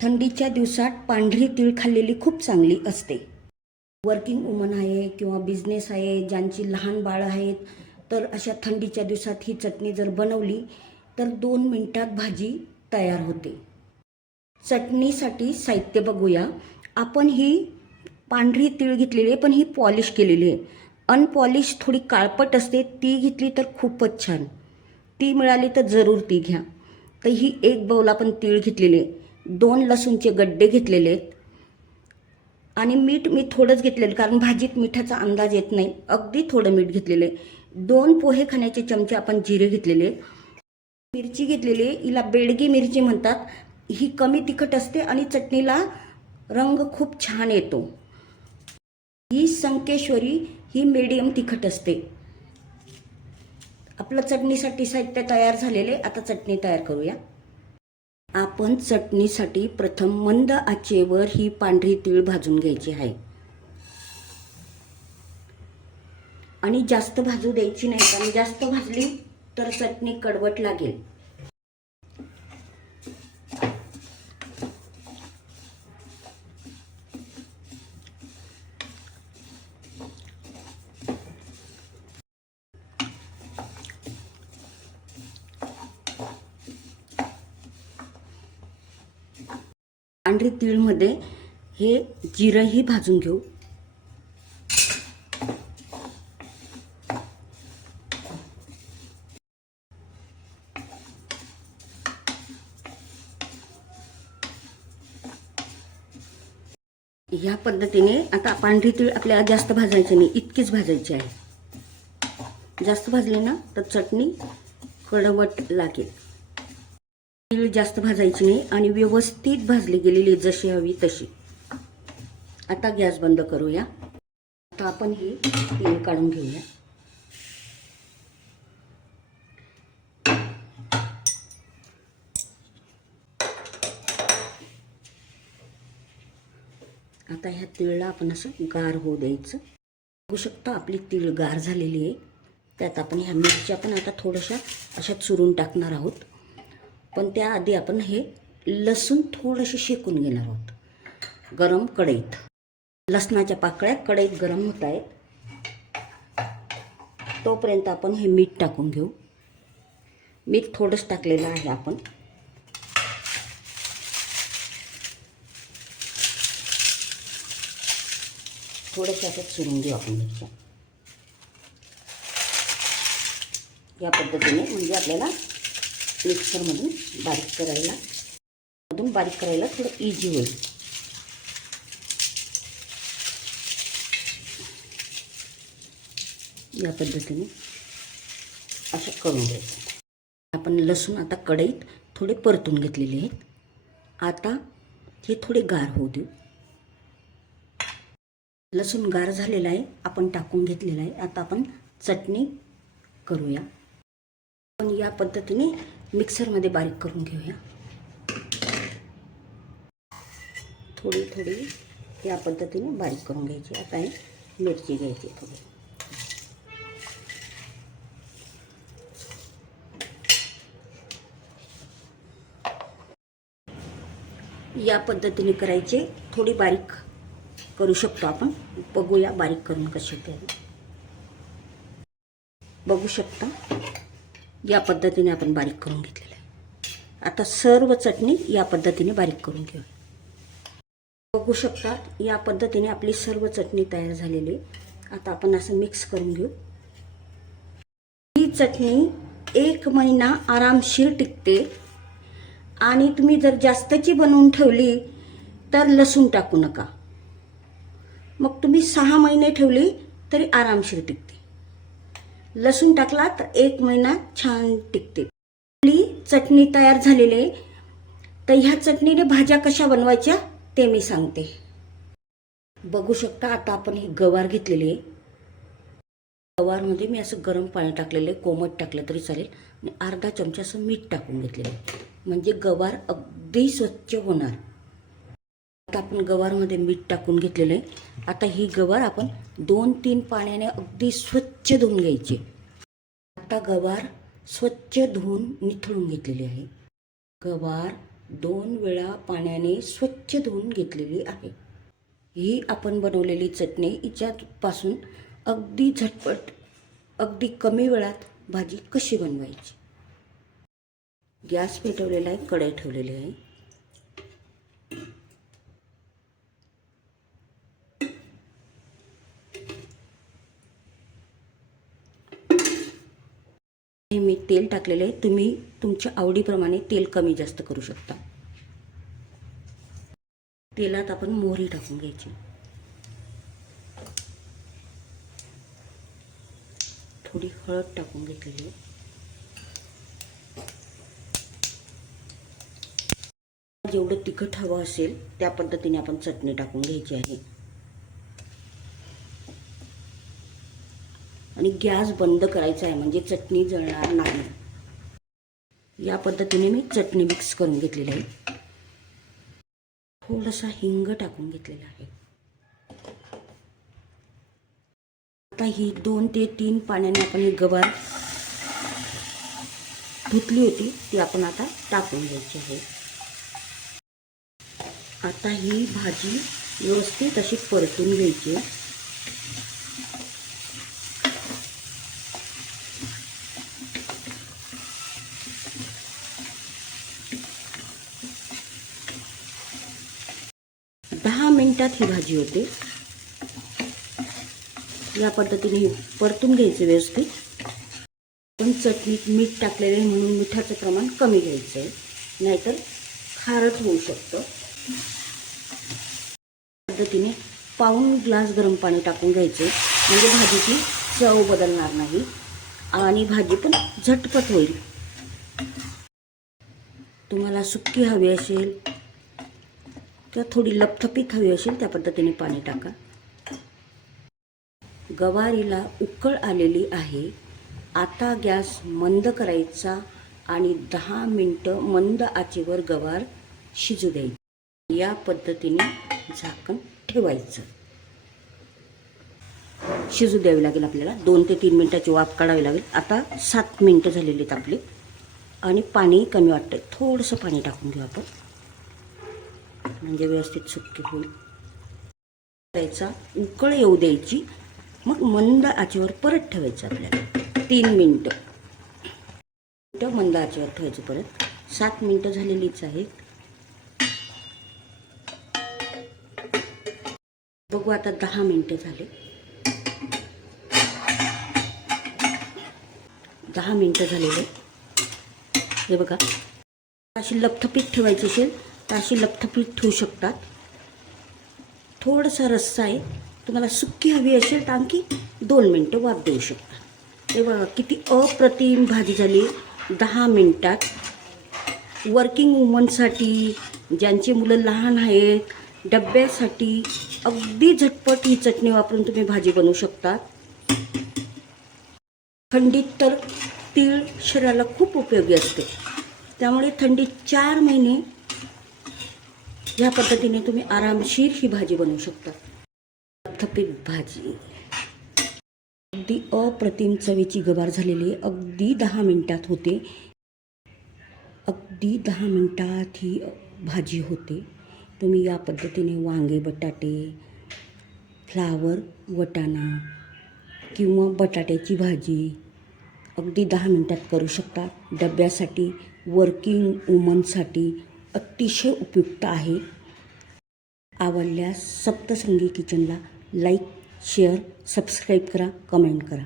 थंडीच्या दिवसात पांढरी तीळ खाल्लेली खूप चांगली असते. वर्किंग वुमन आहे किंवा बिझनेस आहे, ज्यांची लहान बाळं आहेत, तर अशा थंडीच्या दिवसात ही चटणी जर बनवली तर 2 मिनिटात भाजी तयार होते. चटणीसाठी साहित्य बघूया. आपण ही पांढरी तीळ घेतलेली आहे, पण ही पॉलिश केलेली आहे. अनपॉलिश थोडी काळपट असते, ती घेतली तर खूपच छान. ती मिळाली तर जरूर ती घ्या. तर ही 1 बाउल आपण तीळ घेतलेली आहे. 2 लसूणचे गड्डे घेतलेले आहेत आणि मीठ मी थोडंच घेतलेलं, कारण भाजीत मिठाचा अंदाज येत नाही. अगदी थोडं मीठ घेतलेलं आहे. 2 पोहे खाण्याचे चमचे आपण जिरे घेतलेले. मिरची घेतलेली आहे, हिला बेडगी मिरची म्हणतात. ही कमी तिखट असते आणि चटणीला रंग खूप छान येतो. ही संकेश्वरी, ही मीडियम तिखट असते. आपलं चटणीसाठी साहित्य तयार झालेले. आता चटणी तयार करूया. आपण चटणीसाठी प्रथम मंद आचेवर ही पांढरी तीळ भाजून घ्यायची आहे आणि जास्त भाजू द्यायची नाही, कारण जास्त भाजली तर चटणी कडवट लागेल. पांढरी तीळमध्ये हे जिरंही भाजून घेऊ. ह्या पद्धतीने आता पांढरी तीळ आपल्याला जास्त भाजायची नाही, इतकीच भाजायची आहे. जास्त भाजली ना तर चटणी कडवट लागेल. तीळ जास्त भाजायची नाही आणि व्यवस्थित भाजली गेलेली जशी हवी तशी. आता गॅस बंद करूया. आता आपण ही तीळ काढून घेऊया. आता ह्या तीळला आपण असं गार होऊ द्यायचं. बघू शकता आपली तीळ गार झालेली आहे. त्यात आपण ह्या मिरच्या पण आता थोड्याशा अशा चुरून टाकणार आहोत. पण त्याआधी आपण हे लसूण थोडेसे शेकून घेणार आहोत गरम कढईत. लसणाच्या पाकळ्या कढईत गरम होत आहेत. तोपर्यंत आपण हे मीठ टाकून घेऊ. मीठ थोडंच टाकलेलं आहे आपण. थोड्याशा असं चुरून घेऊ आपण मिरच्या या पद्धतीने, म्हणजे आपल्याला मिक्सरमधून बारीक करायला थोडं इझी होईल. या पद्धतीने असं करून घ्यायचं. आपण लसूण आता कढईत थोडे परतून घेतलेले आहेत. आता हे थोडे गार होऊ देऊ. लसूण गार झालेला आहे, आपण टाकून घेतलेला आहे. आता आपण चटणी करूया. आपण या पद्धतीने मिक्सरमध्ये बारीक करून घेऊया. थोडी थोडी या पद्धतीने बारीक करून घ्यायची. आता हे मिरची घ्यायची थोडी. या पद्धतीने करायचे. थोडी बारीक करू शकतो आपण. बघूया बारीक करून कसे ते. बघू शकता या पद्धतीने आपण बारीक करून घेतलेलं आहे. आता सर्व चटणी या पद्धतीने बारीक करून घेऊ. बघू शकता या पद्धतीने आपली सर्व चटणी तयार झालेली आहे. आता आपण असं मिक्स करून घेऊ. ही चटणी 1 महिना आरामशीर टिकते आणि तुम्ही जर जास्तची बनवून ठेवली तर लसूण टाकू नका. मग तुम्ही 6 महिने ठेवली तरी आरामशीर टिकते. लसूण टाकला तर 1 महिना छान टिकते. आपली चटणी तयार झालेली आहे. तर ह्या चटणीने भाज्या कशा बनवायच्या ते मी सांगते. बघू शकता आता आपण ही गवार घेतलेली आहे. गवारमध्ये मी असं गरम पाणी टाकलेलं आहे. कोमट टाकलं तरी चालेल. आणि अर्धा चमचा असं मीठ टाकून घेतलेलं आहे, म्हणजे गवार अगदी स्वच्छ होणार. आता आपण गवारमध्ये मीठ टाकून घेतलेलं आहे. आता ही गवार आपण 2-3 पाण्याने अगदी स्वच्छ धुवून घ्यायची. आता गवार स्वच्छ धुवून निथळून घेतलेली आहे. गवार 2 वेळा पाण्याने स्वच्छ धुवून घेतलेली आहे. ही आपण बनवलेली चटणी हिच्यापासून अगदी झटपट, अगदी कमी वेळात भाजी कशी बनवायची. गॅस पेटवलेला आहे, कढई ठेवलेली आहे. मी तेल टाकलेले आहे. तुम्ही तुमच्या आवडीप्रमाणे तेल कमी जास्त करू शकता. तेलात आपण मोहरी टाकून घ्यायची. थोडी हळद टाकून घेतलेली आहे. जेवढं तिखट हवं असेल त्या पद्धतीने आपण चटणी टाकून घ्यायची आहे. आणि गॅस बंद करायचा आहे म्हणजे चटणी जळणार नाही. या पद्धतीने मी चटणी मिक्स करून घेतलेली आहे. थोडासा हिंग टाकून घेतलेला आहे. आता ही 2 ते 3 पाण्याने आपण ही गवार धुतली होती ती आपण आता टाकून घ्यायची आहे. आता ही भाजी व्यवस्थित अशी परतून घ्यायची. दहा मिनिटात ही भाजी होते. या पद्धतीने परतून घ्यायचं व्यवस्थित. पण चटणीत मीठ टाकलेलं आहे म्हणून मिठाचं प्रमाण कमी घ्यायचं आहे, नाहीतर खारट होऊ शकतं. पद्धतीने पाऊण ग्लास गरम पाणी टाकून घ्यायचे म्हणजे भाजीची चव बदलणार नाही आणि भाजी पण झटपट होईल. तुम्हाला सुक्की हवी असेल किंवा थोडी लपथपीत हवी असेल त्या पद्धतीने पाणी टाका. गवारीला उकळ आलेली आहे. आता गॅस मंद करायचा आणि 10 मिनिटं मंद आचेवर गवार शिजू द्यायची. या पद्धतीने झाकण ठेवायचं. शिजू द्यावी लागेल आपल्याला. 2 ते 3 मिनिटाची वाफ काढावी लागेल. आता 7 मिनिटं झालेली आहेत आपली आणि पाणी कमी वाटतंय. थोडंसं पाणी टाकून घेऊ आपण म्हणजे व्यवस्थित सुक्की होईल. त्याचा उकळ येऊ द्यायची, मग मंद आचेवर परत ठेवायचं आपल्याला 3 मिनिटं. मंद आचेवर ठेवायचं परत. 7 मिनिटं झालेलीच आहेत. बघू आता 10 मिनिटं झाले. 10 मिनिटं झालेले. हे बघा, अशी लपथपीत ठेवायची असेल तर अशी लपथपीत ठेवू शकतात. थोडासा रस्सा आहे. तुम्हाला सुक्की हवी असेल तर आणखी 2 मिनिटं वाफ देऊ शकता. हे बघा किती अप्रतिम भाजी झाली 10 मिनिटात. वर्किंग वुमनसाठी, ज्यांची मुलं लहान आहेत, डब्यासाठी अगदी झटपट ही चटणी वापरून तुम्ही भाजी बनवू शकता. थंडीत तर तीळ शरीराला खूप उपयोगी असते, त्यामुळे थंडीत 4 महिने या पद्धतीने तुम्ही आरामशीर ही भाजी बनवू शकता. थपीत भाजी अगदी अप्रतिम चवीची गवार झालेली आहे. अगदी 10 मिनिटात होते. अगदी 10 मिनिटात ही भाजी होते. तुम्ही या पद्धतीने वांगे, बटाटे, फ्लावर, वटाणा किंवा बटाट्याची भाजी अगदी 10 मिनिटात करू शकता. डब्यासाठी, वर्किंग वुमनसाठी अतिशय उपयुक्त आहे. आवडल्यास सप्तसंगी किचनला लाईक, शेअर, सबस्क्राईब करा, कमेंट करा.